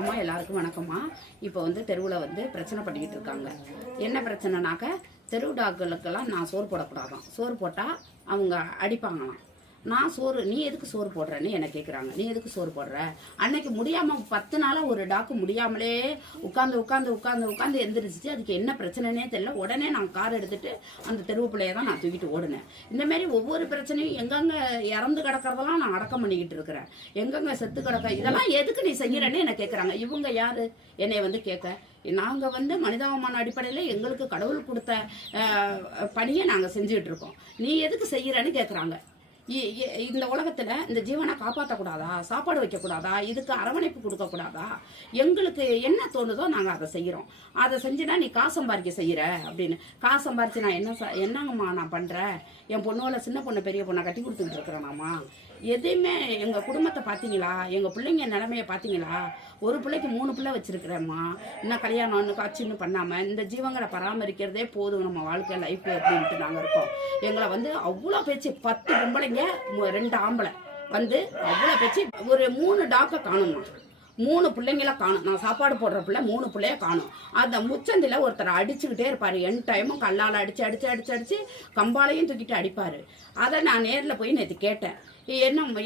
அம்மா எல்லாருக்கும் வணக்கம்மா. இப்போ வந்து தெருவில் வந்து பிரச்சனை பண்ணிக்கிட்டு இருக்காங்க. என்ன பிரச்சனைனாக்க தெரு டாக்களுக்கெல்லாம் நான் சோறு போடக்கூடாதான். சோறு போட்டால் அவங்க அடிப்பாங்களாம். நான் சோறு நீ எதுக்கு சோறு போடுறேன்னு என்ன கேட்குறாங்க. நீ எதுக்கு சோறு போடுற? அன்னைக்கு முடியாமல் 10 நாளாக ஒரு டாக்கு முடியாமலே உட்காந்து எந்திரிச்சிச்சு. அதுக்கு என்ன பிரச்சனைனே தெரியல. உடனே நான் கார் எடுத்துட்டு அந்த தெருவு பிள்ளைய தான் நான் தூக்கிட்டு ஓடினேன். இந்தமாரி ஒவ்வொரு பிரச்சனையும் எங்கெங்கே இறந்து கிடக்கிறதெல்லாம் நான் அடக்கம் பண்ணிக்கிட்டு இருக்கிறேன். எங்கெங்கே செத்து கிடக்க இதெல்லாம் எதுக்கு நீ செய்யறேன்னு என்ன கேட்குறாங்க. இவங்க யாரு என்னை வந்து கேட்க? நாங்கள் வந்து மனிதாபமான அடிப்படையில் எங்களுக்கு கடவுள் கொடுத்த பணியை நாங்கள் செஞ்சுட்டு இருக்கோம். நீ எதுக்கு செய்யறேன்னு கேட்குறாங்க. இந்த உலகத்துல இந்த ஜீவனை காப்பாற்றக்கூடாதா? சாப்பாடு வைக்கக்கூடாதா? இதுக்கு அரவணைப்பு கொடுக்கக்கூடாதா? எங்களுக்கு என்ன தோணுதோ நாங்கள் அதை செய்கிறோம். அதை செஞ்சுனா நீ காசு சம்பாதிக்க செய்கிற அப்படின்னு. காசு சம்பாரிச்சு நான் என்னங்கம்மா நான் பண்ணுறேன்? என் பொண்ணோட சின்ன பொண்ணு பெரிய பொண்ணை கட்டி கொடுத்துக்கிட்டு இருக்கிறேனாம்மா. எதையுமே எங்கள் குடும்பத்தை பார்த்தீங்களா? எங்கள் பிள்ளைங்க நிலைமையை பார்த்தீங்களா? ஒரு பிள்ளைக்கு 3 பிள்ளை வச்சிருக்கிறேம்மா. இன்னும் கல்யாணம் காட்சின்னு பண்ணாமல் இந்த ஜீவங்களை பராமரிக்கிறதே போதும் நம்ம வாழ்க்கை லைஃப் அப்படின்ட்டு நாங்கள் இருக்கோம். எங்களை வந்து அவ்வளோ பேச்சு 10 பொம்பளைங்க 2 ஆம்பளை வந்து அவ்வளோ பேச்சு. ஒரு 3 டாக்கை காணும்மா. 3 பிள்ளைங்கள காணும். நான் சாப்பாடு போடுற பிள்ளை 3 பிள்ளைய காணும். அந்த முச்சந்தில் ஒருத்தர் அடிச்சுக்கிட்டே இருப்பார். என் டைமும் கல்லால் அடிச்சு கம்பாலையும் தூக்கிட்டு அடிப்பார். அதை நான் நேரில் போய் நேற்று கேட்டேன். என்னங்க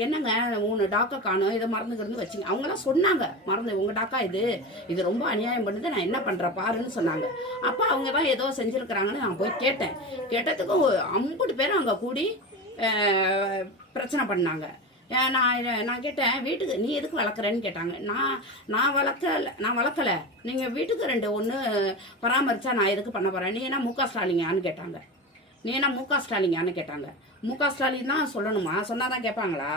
3 டாக்கா காணும், இதை மறந்துக்கிருந்து வச்சுங்க. அவங்களாம் சொன்னாங்க, மறந்து உங்கள் டாக்கா இது ரொம்ப அநியாயம் பண்ணுது, நான் என்ன பண்ணுறேன் பாருன்னு சொன்னாங்க. அப்போ அவங்க தான் ஏதோ செஞ்சுருக்கிறாங்கன்னு நான் போய் கேட்டேன். கேட்டதுக்கு 50 பேரும் அங்கே கூடி பிரச்சனை பண்ணாங்க. நான் கேட்டேன், வீட்டுக்கு நீ எதுக்கு வளர்க்குறேன்னு கேட்டாங்க. நான் வளர்க்கலை, நீங்கள் வீட்டுக்கு 2 ஒன்று பராமரித்தா நான் எதுக்கு பண்ண போகிறேன்? நீ என்ன முக ஸ்டாலிங்கான்னு கேட்டாங்க. முக ஸ்டாலின் தான் சொல்லணுமா? சொன்னால் தான் கேட்பாங்களா?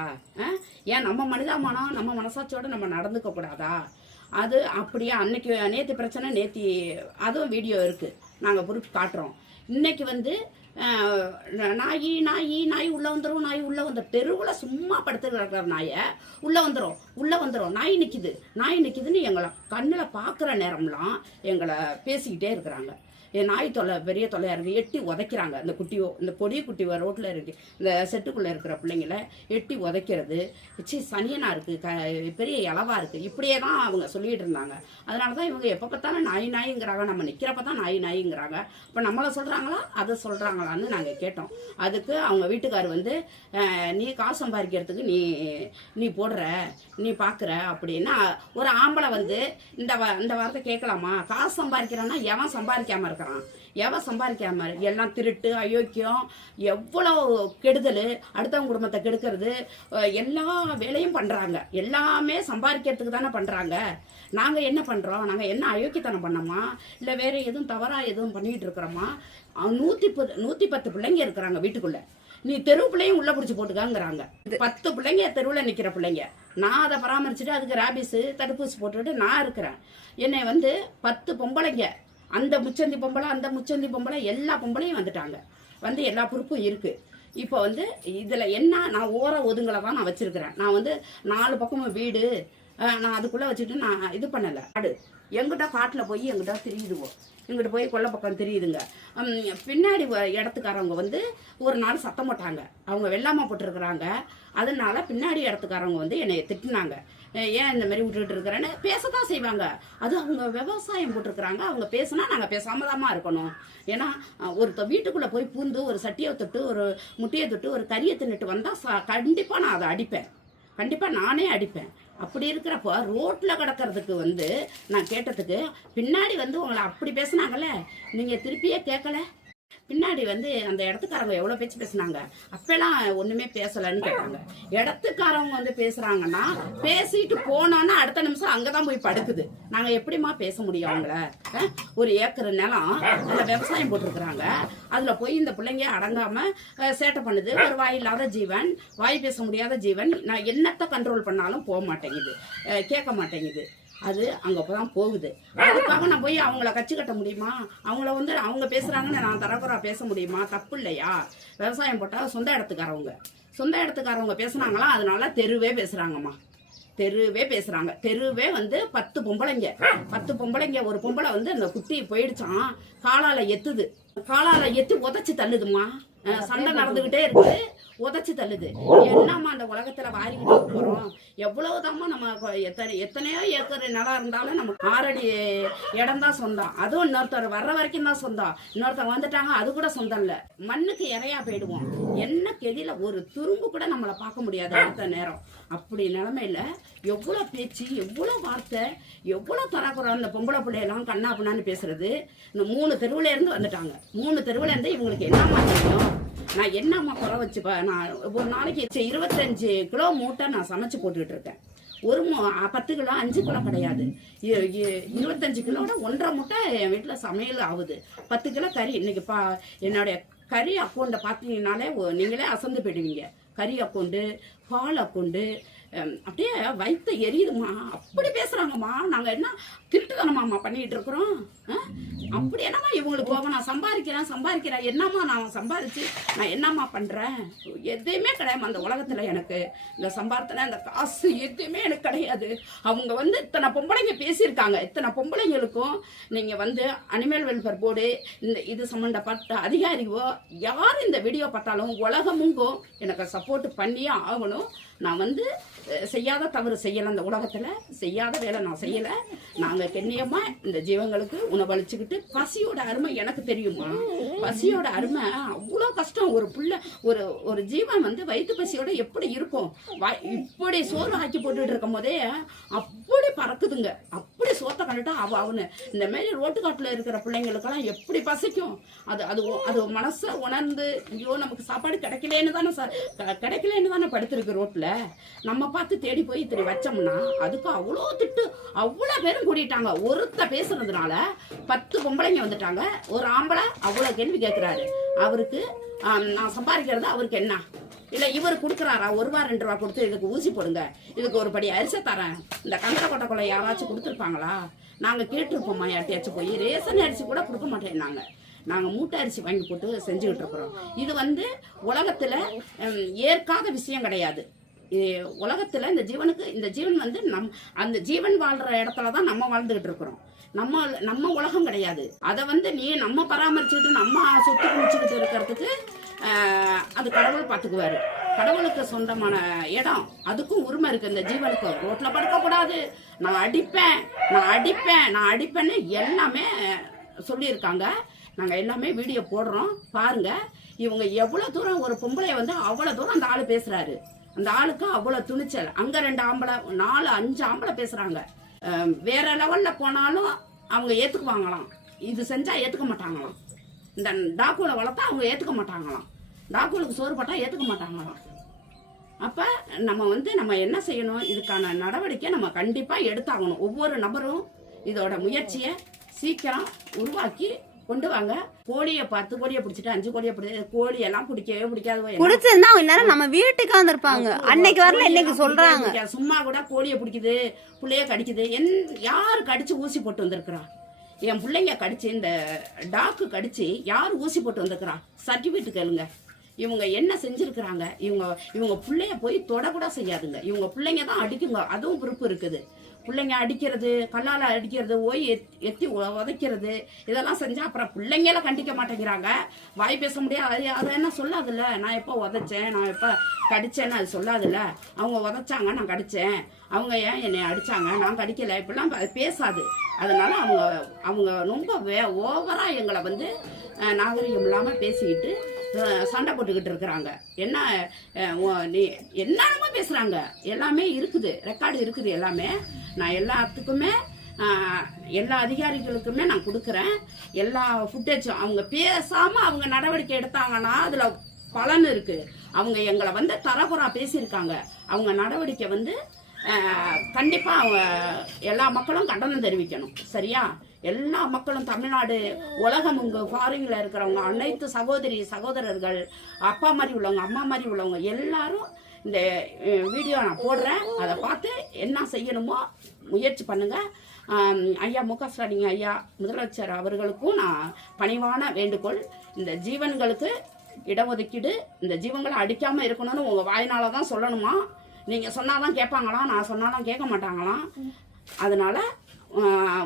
ஏன் நம்ம மனிதாமானம் நம்ம மனசாட்சியோடு நம்ம நடந்துக்க கூடாதா? அது அப்படியே அன்னைக்கு நேற்று பிரச்சனை, அதுவும் வீடியோ இருக்குது, நாங்கள் ப்ரூஃப் காட்டுறோம். இன்னைக்கு வந்து நாய் உள்ளே வந்துடும், நாய் உள்ளே வந்துடும். தெருவில் சும்மா படுத்து கிடக்கிற நாயை உள்ளே வந்துடும். நாய் நிற்கிதுன்னு எங்களை கண்ணில் பார்க்குற நேரம்லாம் எங்களை பேசிக்கிட்டே இருக்கிறாங்க. என் நாய் தொல்லை பெரிய தொல்லையாக இருக்குது. எட்டி உதைக்கிறாங்க. இந்த பொடி குட்டி ரோட்டில் இருக்குது, இந்த செட்டுக்குள்ளே இருக்கிற பிள்ளைங்கள எட்டி உதைக்கிறது. சனியனாக இருக்குது, பெரிய இலவாக இருக்குது. இப்படியே தான் அவங்க சொல்லிகிட்டு இருந்தாங்க. அதனால தான் இவங்க எப்போ பார்த்தாலும் நாய்ங்கிறாங்க. நம்ம நிற்கிறப்ப தான் நாய்ங்கிறாங்க. இப்போ நம்மளை சொல்கிறாங்களா அதை சொல்கிறாங்களான்னு நாங்கள் கேட்டோம். அதுக்கு அவங்க வீட்டுக்கார் வந்து நீ காசு சம்பாதிக்கிறதுக்கு நீ போடுற, நீ பார்க்குற அப்படின்னா. ஒரு ஆம்பளை வந்து இந்த வார்த்தை கேட்கலாமா? காசு சம்பாதிக்கிறான்னா எவன் சம்பாதிக்காமல் இருக்கான்? எவன் சம்பாதிக்காம? எல்லாம் திருட்டு, அயோக்கியம், எவ்வளோ கெடுதல், அடுத்தவங்க குடும்பத்தை கெடுக்கிறது, எல்லா வேலையும் பண்ணுறாங்க. எல்லாமே சம்பாதிக்கிறதுக்கு தானே பண்ணுறாங்க. நாங்கள் என்ன பண்ணுறோம்? நாங்கள் என்ன அயோக்கியத்தனம் பண்ணோமா? இல்லை வேற எதுவும் தவறாக எதுவும் பண்ணிக்கிட்டு இருக்கிறோமா? 110 பிள்ளைங்க இருக்கிறாங்க வீட்டுக்குள்ளே. நீ தெரு பிள்ளையும் உள்ள பிடிச்சி போட்டுக்காங்கிறாங்க. 10 பிள்ளைங்க தெருவில் நிற்கிற பிள்ளைங்க. நான் அதை பராமரிச்சுட்டு அதுக்கு ராபிஸு தடுப்பூசி போட்டுட்டு நான் இருக்கிறேன். என்னை வந்து 10 பொம்பளைங்க, அந்த முச்சந்தி பொம்பளை எல்லா பொம்பளையும் வந்துட்டாங்க. வந்து எல்லா பொறுப்பும் இருக்குது. இப்போ வந்து இதில் என்ன, நான் ஒதுங்களை தான் நான் வச்சுருக்கிறேன். நான் வந்து 4 பக்கமும் வீடு நான் அதுக்குள்ளே வச்சுட்டு நான் இது பண்ணலை. எங்கிட்ட காட்டில் போய் எங்கிட்ட திரியுதுவோம், எங்கிட்ட போய் கொல்லை பக்கம் தெரியுதுங்க. பின்னாடி இடத்துக்காரவங்க வந்து ஒரு நாள் சத்தம் போட்டாங்க. அவங்க வெள்ளாமல் போட்டிருக்கிறாங்க. அதனால பின்னாடி இடத்துக்காரவங்க வந்து என்னை திட்டினாங்க. ஏன் இந்த மாதிரி விட்டுக்கிட்டு இருக்கிறேன்னு பேசத்தான் செய்வாங்க. அது அவங்க விவசாயம் போட்டிருக்கிறாங்க. அவங்க பேசுனா நாங்கள் பேசாமதாமா இருக்கணும். ஏன்னா ஒருத்தர் வீட்டுக்குள்ளே போய் பூந்து ஒரு சட்டியை தொட்டு ஒரு முட்டையை தொட்டு ஒரு கறியை தின்னுட்டு வந்தால் கண்டிப்பாக நான் அதை அடிப்பேன். கண்டிப்பாக நானே அடிப்பேன். அப்படி இருக்கிறப்போ ரோட்டில் கிடக்கிறதுக்கு வந்து நான் கேட்டதுக்கு பின்னாடி வந்து உங்களை அப்படி பேசுனாங்கல்ல, நீங்கள் திருப்பியே கேட்கல. பின்னாடி வந்து அந்த இடத்துக்காரங்க எவ்வளோ பேச்சு பேசுனாங்க. அப்பெல்லாம் ஒன்றுமே பேசலைன்னு கேட்டாங்க. இடத்துக்காரவங்க வந்து பேசுகிறாங்கன்னா பேசிட்டு போனோன்னா அடுத்த நிமிஷம் அங்கே தான் போய் படுக்குது. நாங்கள் எப்படிமா பேச முடியும் அவங்கள? 1 ஏக்கர் நிலம் அதில் விவசாயம் போட்டிருக்கிறாங்க. அதில் போய் இந்த பிள்ளைங்க அடங்காமல் சேட்டை பண்ணுது. ஒரு வாய் இல்லாத ஜீவன், வாய் பேச முடியாத ஜீவன். நான் என்னத்தை கண்ட்ரோல் பண்ணாலும் போக மாட்டேங்குது, கேட்க மாட்டேங்குது. அது அங்கே தான் போகுது. அதுக்காக நான் போய் அவங்கள கட்சி கட்ட முடியுமா? அவங்கள வந்து அவங்க பேசுகிறாங்கன்னு நான் தரக்குறா பேச முடியுமா? தப்பு இல்லையா? விவசாயம் போட்டால் சொந்த இடத்துக்காரவங்க பேசுனாங்களா? அதனால தெருவே பேசுகிறாங்கம்மா. தெருவே வந்து 10 பொம்பளைங்க. ஒரு பொம்பளை வந்து அந்த குட்டி போயிடுச்சான், காலால் எத்தி உதச்சி தள்ளுதுமா. சண்டை நடந்துக்கிட்டே இருக்குது. உதச்சி தள்ளுது. என்னம்மா அந்த உலகத்துல வாரிக்கிட்டு போறோம்? எவ்வளவுதாம்மா நம்ம எத்தனையோ ஏக்கர் நிலம் இருந்தாலும் நமக்கு 6 அடி இடம் தான் சொந்தம். அதுவும் இன்னொருத்தர் வர்ற வரைக்கும் தான் சொந்தம். இன்னொருத்தர் வந்துட்டாங்க, அது கூட சொந்தம் இல்ல. மண்ணுக்கு இறையா போயிடுவோம். என்ன கெதியில ஒரு துரும்பு கூட நம்மளை பார்க்க முடியாது அடுத்த நேரம். அப்படி நிலைமையில எவ்வளவு பேச்சு, எவ்வளவு வார்த்தை, எவ்வளவு தராக்குறோம். அந்த பொம்பளை பிள்ளையெல்லாம் கண்ணா பின்னான்னு பேசுறது. இந்த 3 தெருவுல இருந்து வந்துட்டாங்க. 3 தெருவுல இருந்து இவங்களுக்கு என்னம்மா தெரியும்? நான் என்னம்மா குறை வச்சுப்பேன்? நான் ஒரு நாளைக்கு 25 கிலோ மூட்டை நான் சமைச்சு போட்டுக்கிட்டு இருக்கேன். ஒரு 10 கிலோ 5 கிலோ கிடையாது. 25 கிலோட 1.5 மூட்டை என் வீட்டில் சமையல் ஆகுது. 10 கிலோ கறி. இன்னைக்கு என்னுடைய கறி அக்கௌண்ட்டை பார்த்தீங்கன்னாலே நீங்களே அசந்து போயிடுவீங்க. கறி அக்கௌண்ட்டு, பால் அக்கௌண்ட்டு, அப்படியே வயிற்று எரியுதுமா. அப்படி பேசுறாங்கம்மா. நாங்க என்ன திருட்டுதானம்மா பண்ணிட்டு இருக்கிறோம்? அப்படி என்னம்மா இவங்களுக்கு போக நான் சம்பாதிக்கிறேன் என்னம்மா நான் சம்பாதிச்சு நான் என்னம்மா பண்றேன்? எதுவுமே கிடையாது அந்த உலகத்துல. எனக்கு இந்த சம்பாதித்தன இந்த காசு எதுவுமே எனக்கு கிடையாது. அவங்க இத்தனை பொம்பளைங்க பேசியிருக்காங்க. இத்தனை பொம்பளைங்களுக்கும் நீங்க அனிமல் வெல்ஃபேர் போர்டு, இந்த இது சம்பந்தப்பட்ட அதிகாரிவோ யார் இந்த வீடியோ பார்த்தாலும் உலகமுங்கும் எனக்கு சப்போர்ட் பண்ணியே ஆகணும். நான் செய்யாத தவறு செய்யலை. அந்த உலகத்துல செய்யாத வேலை நான் செய்யல. நாங்க கண்ணியமா இந்த ஜீவங்களுக்கு உணவளிச்சுக்கிட்டு, பசியோட அருமை எனக்கு தெரியுமா? பசியோட அருமை அவ்வளோ கஷ்டம். ஒரு பிள்ளை ஒரு ஜீவன் வயிற்று பசியோட எப்படி இருக்கும்? இப்படி சோறு ஆக்கி போட்டுட்டு இருக்கும் போதே அப்படி பறக்குதுங்க. அப்படி சோத்தை கண்டுட்டா அவனு இந்த மாதிரி ரோட்டு காட்டுல இருக்கிற பிள்ளைங்களுக்கெல்லாம் எப்படி பசிக்கும்? அது மனசை உணர்ந்து, ஐயோ நமக்கு சாப்பாடு கிடைக்கலன்னு தானே படுத்திருக்கு ரோட்ல. நம்ம பார்த்து தேடி போய் இத்தனை வச்சோம்னா அதுக்கு அவ்வளோ திட்டு. அவ்வளோ பேரும் கூட்டிட்டாங்க. ஒருத்த பேசுறதுனால 10 பொம்பளைங்க வந்துட்டாங்க. ஒரு ஆம்பளை அவ்வளோ கேள்வி கேட்கிறாரு. அவருக்கு நான் சம்பாதிக்கிறது அவருக்கு என்ன இல்லை? இவர் கொடுக்குறாரா? 1 ரூபா 2 ரூபா கொடுத்து இதுக்கு ஊசி போடுங்க, இதுக்கு ஒரு படி அரிசி தரேன். இந்த கந்தர கொட்டக்குள்ள யாராச்சும் கொடுத்துருப்பாங்களா? நாங்கள் கேட்டுருப்போம்மா யார்ட்டையாச்சும் போய். ரேஷன் அரிசி கூட கொடுக்க மாட்டேன்னாங்க. நாங்கள் மூட்டை அரிசி வாங்கி போட்டு செஞ்சுக்கிட்டு இருக்கிறோம். இது உலகத்தில் ஏற்காத விஷயம் கிடையாது. உலகத்துல இந்த ஜீவன் அந்த ஜீவன் வாழ்ற இடத்துல தான் நம்ம வாழ்ந்துகிட்டு இருக்கிறோம். நம்ம உலகம் கிடையாது. அதை நீ நம்ம பராமரிச்சுக்கிட்டு நம்ம சொத்து குளிச்சுக்கிட்டு இருக்கிறதுக்கு அது கடவுள் பார்த்துக்குவாரு. கடவுளுக்கு சொந்தமான இடம், அதுக்கும் உரிமை இருக்கு. இந்த ஜீவனுக்கும் ரோட்ல படுக்க கூடாது, நான் அடிப்பேன்னு எல்லாமே சொல்லியிருக்காங்க. நாங்க எல்லாமே வீடியோ போடுறோம், பாருங்க. இவங்க எவ்வளவு தூரம் ஒரு பொம்பளைய அவ்வளவு தூரம் அந்த ஆளு பேசுறாரு. அந்த ஆளுக்கு அவ்வளவு துணிச்சல். அங்க 2 ஆம்பளை 4 5 ஆம்பளை பேசுறாங்க. வேற லெவல்ல போனாலும் அவங்க ஏத்துக்குவாங்களாம். இது செஞ்சா ஏத்துக்க மாட்டாங்களாம். இந்த டாக்குல வளர்த்தா அவங்க ஏத்துக்க மாட்டாங்களாம். டாக்குலுக்கு சோறு போட்டா ஏத்துக்க மாட்டாங்களாம். அப்ப நம்ம என்ன செய்யணும்? இதுக்கான நடவடிக்கை நம்ம கண்டிப்பா எடுத்தாகணும். ஒவ்வொரு நபரும் இதோட முயற்சியை சீக்கிரம் உருவாக்கி கொண்டு வாங்க. கோழியை பிடிச்சிட்டு 5 கோழியை கோழி எல்லாம் பிடிக்கவே பிடிக்காது. பிடிச்சிருந்தா இந்நேரம் நம்ம வீட்டுக்கு வந்திருப்பாங்க. அன்னைக்கு வரல, இன்னைக்கு சொல்றாங்க. சும்மா கூட கோழியை பிடிக்குது, பிள்ளைய கடிக்குது. யாரு கடிச்சு ஊசி போட்டு வந்திருக்கிறா? என் பிள்ளைங்க கடிச்சு, இந்த டாக்கு கடிச்சு யாரு ஊசி போட்டு வந்திருக்கிறா? சர்டிபிகேட் கேளுங்க. இவங்க என்ன செஞ்சிருக்கிறாங்க? இவங்க பிள்ளைய போய் தொடக்கூட செய்யாதுங்க. இவங்க பிள்ளைங்க தான் அடிக்குங்க. அதுவும் பொறுப்பு இருக்குது. பிள்ளைங்க அடிக்கிறது, கல்லால அடிக்கிறது, எத்தி உதைக்கிறது, இதெல்லாம் செஞ்சா அப்புறம் பிள்ளைங்கள கண்டிக்க மாட்டேங்கிறாங்க. வாய் பேச முடியாது. அதை என்ன சொல்லாதுல்ல, நான் எப்போ உதைச்சேன், நான் எப்போ கடிச்சேன்னு அது சொல்லாதுல்ல. அவங்க உதைச்சாங்க, நான் கடிச்சேன், அவங்க ஏன் என்னை அடிச்சாங்க, நான் கடிக்கல, இப்படிலாம் பேசாது. அதனால அவங்க ரொம்ப ஓவரா எங்களை நாகரிகம் இல்லாம பேசிக்கிட்டு சண்டை போட்டுக்கிட்டு இருக்கிறாங்க. என்னமா பேசுறாங்க? எல்லாமே இருக்குது, ரெக்கார்டு இருக்குது எல்லாமே. நான் எல்லாத்துக்குமே எல்லா அதிகாரிகளுக்குமே நான் கொடுக்குறேன். எல்லா ஃபுட்டேஜும் அவங்க பேசாம அவங்க நடவடிக்கை எடுத்தாங்கன்னா அதுல பலன் இருக்கு. அவங்க எங்களை தரகுறா பேசியிருக்காங்க. அவங்க நடவடிக்கை கண்டிப்பா அவங்க எல்லா மக்களும் கண்டனம் தெரிவிக்கணும். சரியா? எல்லா மக்களும், தமிழ்நாடு, உலகம், ஃபாரின்ல இருக்கிறவங்க, அனைத்து சகோதரர்கள், அப்பா மாதிரி உள்ளவங்க, அம்மா மாதிரி உள்ளவங்க எல்லாரும் இந்த வீடியோ நான் போடுறேன். அதை பார்த்து என்ன செய்யணுமோ முயற்சி பண்ணுங்க. ஐயா மு.க. ஸ்டாலின் ஐயா முதலமைச்சர் அவர்களுக்கும் நான் பணிவான வேண்டுகோள். இந்த ஜீவன்களுக்கு இடஒதுக்கீடு, இந்த ஜீவங்களை அடிக்காம இருக்கணும்னு உங்க வாயினால தான் சொல்லணுமா? நீங்க சொன்னாதான் கேட்பாங்களாம், நான் சொன்னாலும் கேட்க மாட்டாங்களாம். அதனால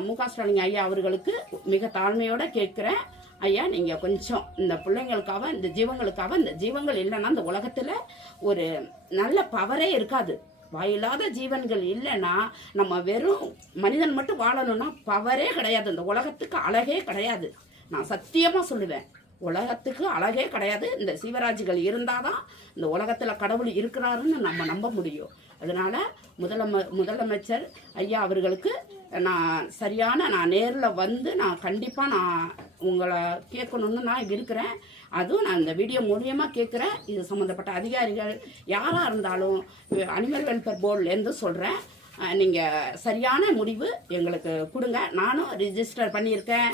மு.க. ஸ்டாலின் ஐயா அவர்களுக்கு மிக தாழ்மையோட கேட்கிறேன். ஐயா நீங்கள் கொஞ்சம் இந்த பிள்ளைங்களுக்காக இந்த ஜீவங்கள் இல்லைன்னா இந்த உலகத்தில் ஒரு நல்ல பவரே இருக்காது. வாயில்லாத ஜீவன்கள் இல்லைன்னா நம்ம வெறும் மனிதன் மட்டும் வாழணும்னா பவரே கிடையாது. இந்த உலகத்துக்கு அழகே கிடையாது. நான் சத்தியமாக சொல்லுவேன், உலகத்துக்கு அழகே கிடையாது. இந்த சீவராஜிகள் இருந்தால் தான் இந்த உலகத்தில் கடவுள் இருக்கிறாருன்னு நம்ம நம்ப முடியும். அதனால முதலமைச்சர் ஐயா அவர்களுக்கு நான் நேரில் வந்து நான் கண்டிப்பாக நான் உங்களை கேட்கணுன்னு நான் இருக்கிறேன். அதுவும் நான் இந்த வீடியோ மூலியமாக கேட்குறேன். இது சம்மந்தப்பட்ட அதிகாரிகள் யாராக இருந்தாலும் அனிமல் வெல்ஃபேர் போர்ட்லேருந்து சொல்கிறேன், நீங்கள் சரியான முடிவு எங்களுக்கு கொடுங்க. நானும் ரிஜிஸ்டர் பண்ணியிருக்கேன்,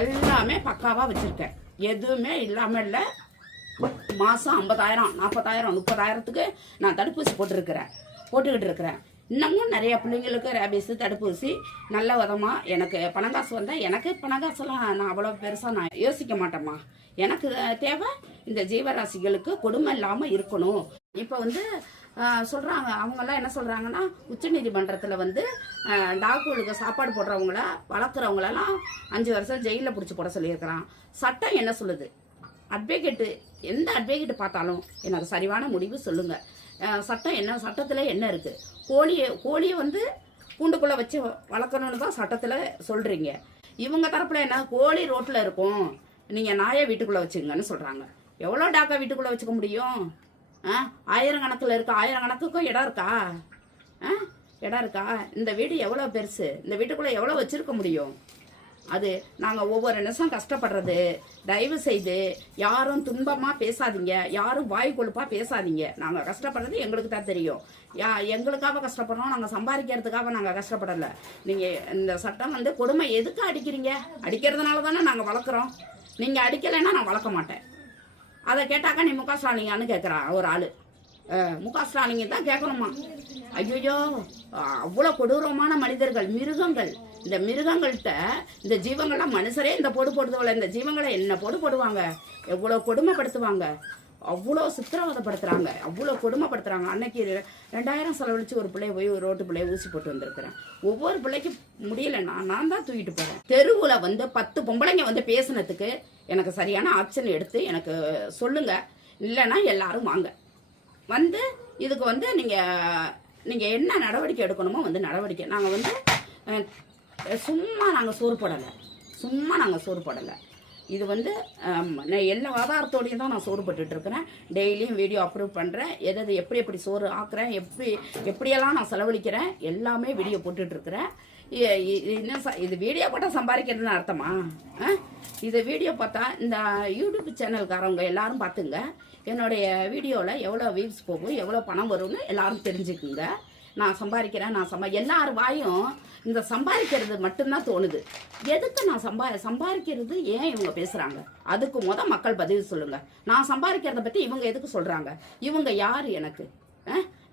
எல்லாமே பக்காவாக வச்சுருக்கேன், எதுவுமே இல்லாமல் இல்லை. மாதம் 50,000 40,000 30,000த்துக்கு நான் தடுப்பூசி போட்டுக்கிட்டு இருக்கிறேன். இன்னமும் நிறைய பிள்ளைங்களுக்கு ரேபிஸ் தடுப்பூசி நல்ல விதமாக எனக்கு பணங்காசு வந்தால், எனக்கு பணங்காசெல்லாம் நான் அவ்வளோ பெருசாக நான் யோசிக்க மாட்டேம்மா. எனக்கு தேவை இந்த ஜீவராசிகளுக்கு கொடுமை இல்லாமல் இருக்கணும். இப்போ வந்து சொல்கிறாங்க, அவங்கெல்லாம் என்ன சொல்கிறாங்கன்னா, உச்சநீதிமன்றத்தில் வந்து டாக்குகளுக்கு சாப்பாடு போடுறவங்கள வளர்க்குறவங்களெல்லாம் 5 வருஷம் ஜெயிலில் பிடிச்சி போட சொல்லியிருக்கிறான். சட்டம் என்ன சொல்லுது? எந்த அட்வொகேட்டு பார்த்தாலும் எனக்கு சரிவான முடிவு சொல்லுங்கள். சட்டம் என்ன, சட்டத்தில் என்ன இருக்குது? கோழியை வந்து கூண்டுக்குள்ளே வச்சு வளர்க்கணுன்னு தான் சட்டத்தில் சொல்கிறீங்க. இவங்க தரப்பில் என்ன, கோழி ரோட்டில் இருக்கும், நீங்கள் நாயை வீட்டுக்குள்ளே வச்சுங்கன்னு சொல்கிறாங்க. எவ்வளோ டாக்கா வீட்டுக்குள்ளே வச்சுக்க முடியும்? 1000 கணக்கில் இருக்கா? 1000 கணக்குக்கும் இடம் இருக்கா? இந்த வீடு எவ்வளோ பெருசு? இந்த வீட்டுக்குள்ளே எவ்வளோ வச்சுருக்க முடியும்? அது நாங்கள் ஒவ்வொரு நிமிஷம் கஷ்டப்படுறது. தயவு செய்து யாரும் துன்பமாக பேசாதீங்க, யாரும் வாய் கொழுப்பாக பேசாதீங்க. நாங்கள் கஷ்டப்படுறது எங்களுக்கு தான் தெரியும். எங்களுக்காக கஷ்டப்படுறோம், நாங்கள் சம்பாதிக்கிறதுக்காக நாங்கள் கஷ்டப்படலை. நீங்கள் இந்த சட்டம் வந்து கொடுமை எதுக்கு அடிக்கிறீங்க? அடிக்கிறதுனால தானே நாங்கள் வளர்க்குறோம். நீங்கள் அடிக்கலைன்னா நான் வளர்க்க மாட்டேன். அதை கேட்டாக்கா நீ முக ஸ்டாலிங்கான்னு கேட்குறான் ஒரு ஆள். முக ஸ்டாலிங்க தான் கேட்கணுமா? ஐயோ, அவ்வளோ கொடூரமான மனிதர்கள், மிருகங்கள். இந்த மிருகங்கள்கிட்ட இந்த ஜீவங்கள்லாம் மனுஷரே இந்த போடுவதில்லை. இந்த ஜீவங்களை என்ன போடுவாங்க, எவ்வளோ கொடுமைப்படுத்துவாங்க, அவ்வளோ சித்திரவதைப்படுத்துகிறாங்க, அவ்வளோ கொடுமைப்படுத்துகிறாங்க. அன்னைக்கு 2000 செலவழித்து ஒரு பிள்ளைய போய் ஒரு ரோட்டு பிள்ளைய ஊசி போட்டு வந்திருக்கிறேன். ஒவ்வொரு பிள்ளைக்கும் முடியலைன்னா நான் தான் தூக்கிட்டு போகிறேன். தெருவில் வந்து 10 பொம்பளைங்க வந்து பேசுனதுக்கு எனக்கு சரியான ஆக்ஷன் எடுத்து எனக்கு சொல்லுங்கள். இல்லைன்னா எல்லாரும் வாங்க வந்து இதுக்கு வந்து நீங்கள் என்ன நடவடிக்கை எடுக்கணுமோ வந்து நடவடிக்கை. நாங்கள் வந்து சும்மா நாங்கள் சோறு போடலை. இது வந்து எல்லா ஆதாரத்தோடையும் தான் நான் சோறு போட்டுட்ருக்கிறேன். டெய்லியும் வீடியோ அப்ரூவ் பண்ணுறேன். எப்படி சோறு ஆக்குறேன், எப்படியெல்லாம் நான் செலவழிக்கிறேன், எல்லாமே வீடியோ போட்டுட்ருக்கிறேன். இது வீடியோ போட்டால் சம்பாதிக்கிறதுன்னு அர்த்தமா? இது வீடியோ பார்த்தா இந்த யூடியூப் சேனல்காரவங்க எல்லாரும் பார்த்துங்க. என்னுடைய வீடியோவில் எவ்வளோ வியூஸ் போகும், எவ்வளோ பணம் வரும்னு எல்லாரும் தெரிஞ்சுக்குங்க. நான் சம்பாதிக்கிறேன், எல்லார் வாயும் இந்த சம்பாதிக்கிறது மட்டும்தான் தோணுது. எதுக்கு நான் சம்பாதிக்கிறது ஏன் இவங்க பேசுகிறாங்க? அதுக்கு மக்கள் பதில் சொல்லுங்கள். நான் சம்பாதிக்கிறத பற்றி இவங்க எதுக்கு சொல்கிறாங்க? இவங்க யார் எனக்கு?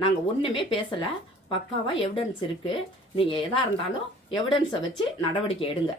நாங்கள் ஒன்றுமே பேசலை, பக்காவாக எவிடன்ஸ் இருக்குது. நீங்கள் எதாக இருந்தாலும் எவிடன்ஸை வச்சு நடவடிக்கை எடுங்க.